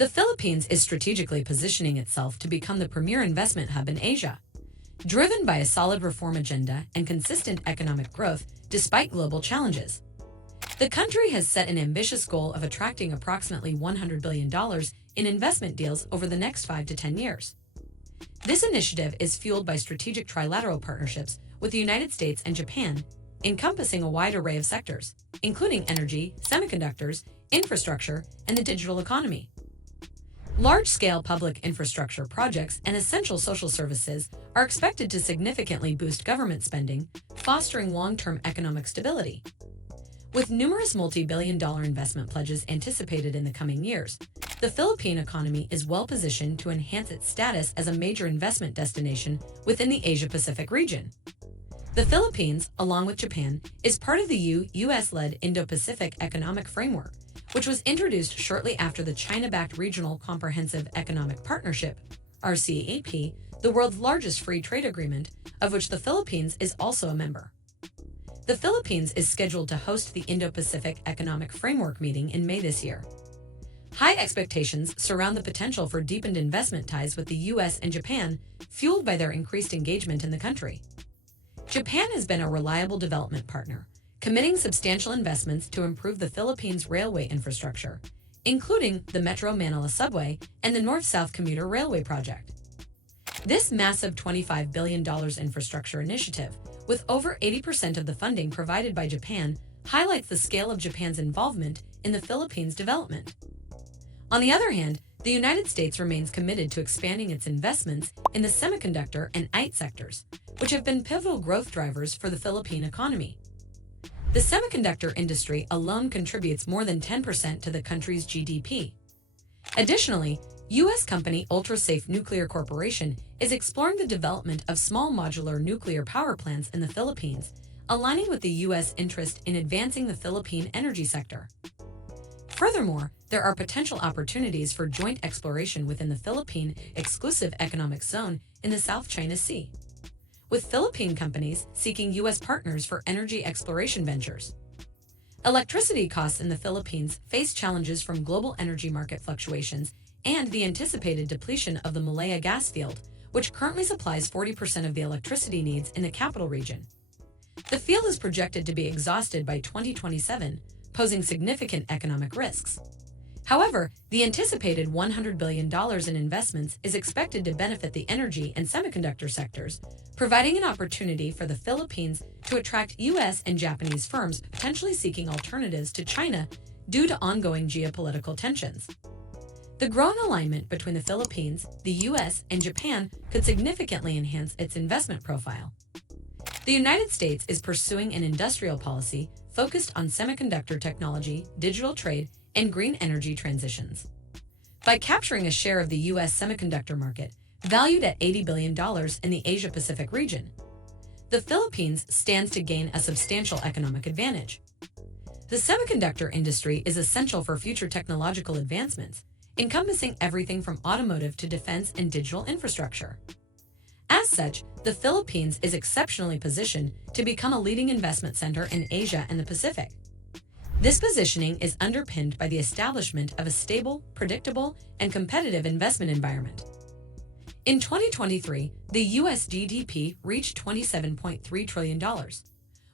The Philippines is strategically positioning itself to become the premier investment hub in Asia, driven by a solid reform agenda and consistent economic growth despite global challenges. The country has set an ambitious goal of attracting approximately $100 billion in investment deals over the next 5 to 10 years. This initiative is fueled by strategic trilateral partnerships with the United States and Japan, encompassing a wide array of sectors, including energy, semiconductors, infrastructure, and the digital economy. Large-scale public infrastructure projects and essential social services are expected to significantly boost government spending, fostering long-term economic stability. With numerous multi-billion-dollar investment pledges anticipated in the coming years, the Philippine economy is well-positioned to enhance its status as a major investment destination within the Asia-Pacific region. The Philippines, along with Japan, is part of the U.S.-led Indo-Pacific Economic Framework, which was introduced shortly after the China-backed Regional Comprehensive Economic Partnership, RCEP, the world's largest free trade agreement, of which the Philippines is also a member. The Philippines is scheduled to host the Indo-Pacific Economic Framework meeting in May this year. High expectations surround the potential for deepened investment ties with the U.S. and Japan, fueled by their increased engagement in the country. Japan has been a reliable development partner, committing substantial investments to improve the Philippines' railway infrastructure, including the Metro Manila Subway and the North-South Commuter Railway Project. This massive $25 billion infrastructure initiative, with over 80% of the funding provided by Japan, highlights the scale of Japan's involvement in the Philippines' development. On the other hand, the United States remains committed to expanding its investments in the semiconductor and IT sectors, which have been pivotal growth drivers for the Philippine economy. The semiconductor industry alone contributes more than 10% to the country's GDP. Additionally, U.S. company Ultrasafe Nuclear Corporation is exploring the development of small modular nuclear power plants in the Philippines, aligning with the U.S. interest in advancing the Philippine energy sector. Furthermore, there are potential opportunities for joint exploration within the Philippine Exclusive Economic Zone in the South China Sea, with Philippine companies seeking U.S. partners for energy exploration ventures. Electricity costs in the Philippines face challenges from global energy market fluctuations and the anticipated depletion of the Malaya gas field, which currently supplies 40% of the electricity needs in the capital region. The field is projected to be exhausted by 2027, posing significant economic risks. However, the anticipated $100 billion in investments is expected to benefit the energy and semiconductor sectors, providing an opportunity for the Philippines to attract U.S. and Japanese firms potentially seeking alternatives to China due to ongoing geopolitical tensions. The growing alignment between the Philippines, the U.S., and Japan could significantly enhance its investment profile. The United States is pursuing an industrial policy focused on semiconductor technology, digital trade, and green energy transitions. By capturing a share of the U.S. semiconductor market, valued at $80 billion in the Asia-Pacific region, the Philippines stands to gain a substantial economic advantage. The semiconductor industry is essential for future technological advancements, encompassing everything from automotive to defense and digital infrastructure. As such, the Philippines is exceptionally positioned to become a leading investment center in Asia and the Pacific. This positioning is underpinned by the establishment of a stable, predictable, and competitive investment environment. In 2023, the U.S. GDP reached $27.3 trillion,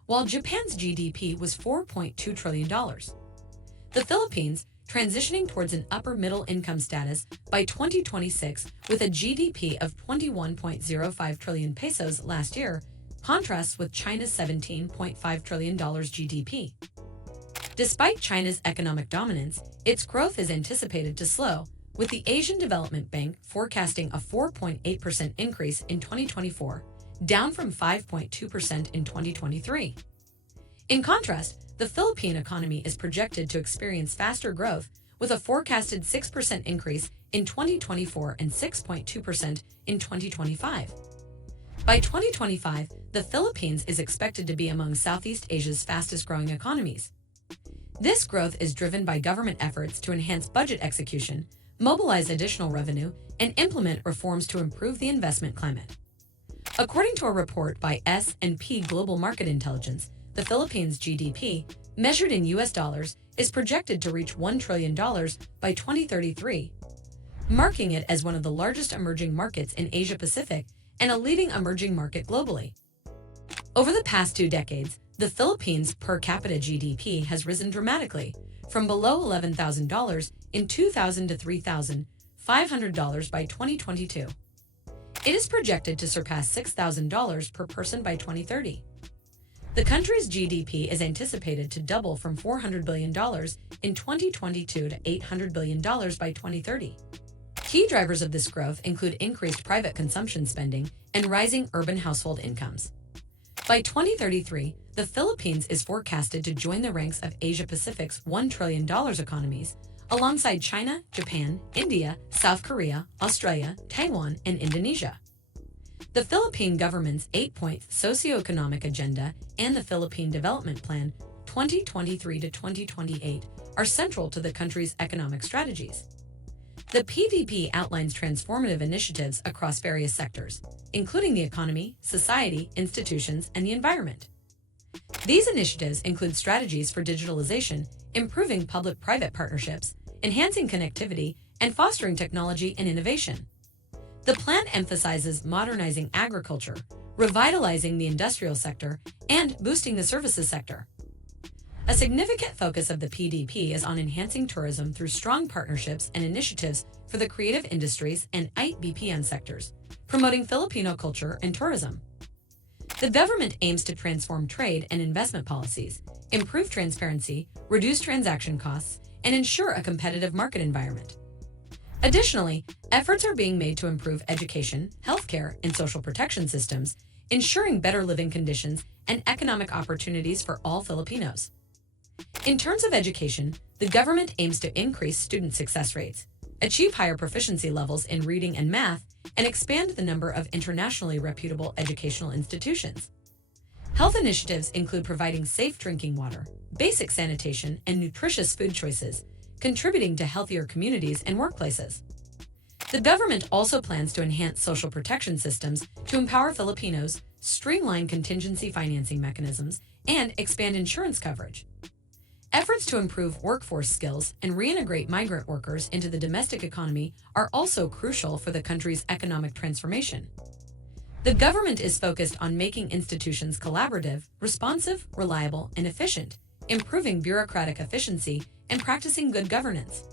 while Japan's GDP was $4.2 trillion. The Philippines, transitioning towards an upper-middle income status by 2026 with a GDP of 21.05 trillion pesos last year, contrasts with China's $17.5 trillion GDP. Despite China's economic dominance, its growth is anticipated to slow, with the Asian Development Bank forecasting a 4.8% increase in 2024, down from 5.2% in 2023. In contrast, the Philippine economy is projected to experience faster growth, with a forecasted 6% increase in 2024 and 6.2% in 2025. By 2025, the Philippines is expected to be among Southeast Asia's fastest-growing economies. This growth is driven by government efforts to enhance budget execution, mobilize additional revenue, and implement reforms to improve the investment climate. According to a report by S&P Global Market Intelligence, the Philippines' GDP, measured in U.S. dollars, is projected to reach $1 trillion by 2033, marking it as one of the largest emerging markets in Asia-Pacific and a leading emerging market globally. Over the past 2 decades, the Philippines' per capita GDP has risen dramatically, from below $11,000 in 2000 to $3,500 by 2022. It is projected to surpass $6,000 per person by 2030. The country's GDP is anticipated to double from $400 billion in 2022 to $800 billion by 2030. Key drivers of this growth include increased private consumption spending and rising urban household incomes. By 2033, the Philippines is forecasted to join the ranks of Asia-Pacific's $1 trillion economies, alongside China, Japan, India, South Korea, Australia, Taiwan, and Indonesia. The Philippine government's 8-point socioeconomic agenda and the Philippine Development Plan 2023 to 2028 are central to the country's economic strategies. The PDP outlines transformative initiatives across various sectors, including the economy, society, institutions, and the environment. These initiatives include strategies for digitalization, improving public-private partnerships, enhancing connectivity, and fostering technology and innovation. The plan emphasizes modernizing agriculture, revitalizing the industrial sector, and boosting the services sector. A significant focus of the PDP is on enhancing tourism through strong partnerships and initiatives for the creative industries and IBPM sectors, promoting Filipino culture and tourism. The government aims to transform trade and investment policies, improve transparency, reduce transaction costs, and ensure a competitive market environment. Additionally, efforts are being made to improve education, healthcare, and social protection systems, ensuring better living conditions and economic opportunities for all Filipinos. In terms of education, the government aims to increase student success rates, achieve higher proficiency levels in reading and math, and expand the number of internationally reputable educational institutions. Health initiatives include providing safe drinking water, basic sanitation, and nutritious food choices, contributing to healthier communities and workplaces. The government also plans to enhance social protection systems to empower Filipinos, streamline contingency financing mechanisms, and expand insurance coverage. Efforts to improve workforce skills and reintegrate migrant workers into the domestic economy are also crucial for the country's economic transformation. The government is focused on making institutions collaborative, responsive, reliable, and efficient, improving bureaucratic efficiency and practicing good governance.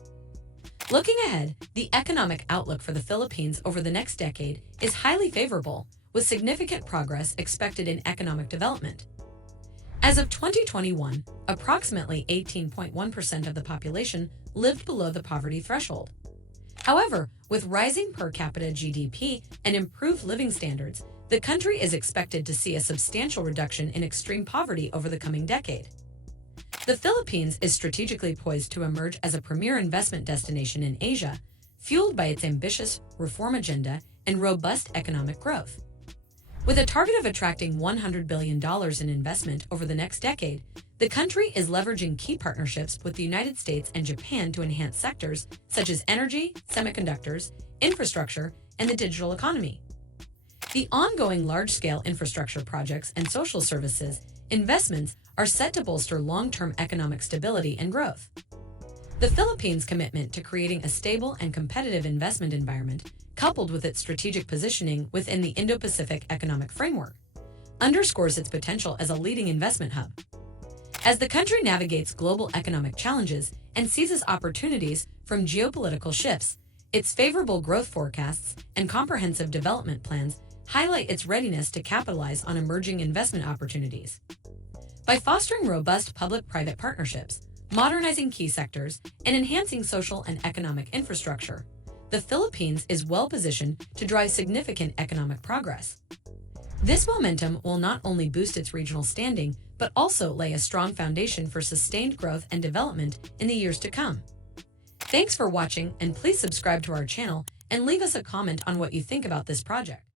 Looking ahead, the economic outlook for the Philippines over the next decade is highly favorable, with significant progress expected in economic development. As of 2021, approximately 18.1% of the population lived below the poverty threshold. However, with rising per capita GDP and improved living standards, the country is expected to see a substantial reduction in extreme poverty over the coming decade. The Philippines is strategically poised to emerge as a premier investment destination in Asia, fueled by its ambitious reform agenda and robust economic growth. With a target of attracting $100 billion in investment over the next decade, the country is leveraging key partnerships with the United States and Japan to enhance sectors such as energy, semiconductors, infrastructure, and the digital economy. The ongoing large-scale infrastructure projects and social services investments are set to bolster long-term economic stability and growth. The Philippines' commitment to creating a stable and competitive investment environment, coupled with its strategic positioning within the Indo-Pacific Economic Framework, underscores its potential as a leading investment hub. As the country navigates global economic challenges and seizes opportunities from geopolitical shifts, its favorable growth forecasts and comprehensive development plans highlight its readiness to capitalize on emerging investment opportunities. By fostering robust public-private partnerships, modernizing key sectors, and enhancing social and economic infrastructure, the Philippines is well-positioned to drive significant economic progress. This momentum will not only boost its regional standing, but also lay a strong foundation for sustained growth and development in the years to come. Thanks for watching, and please subscribe to our channel and leave us a comment on what you think about this project.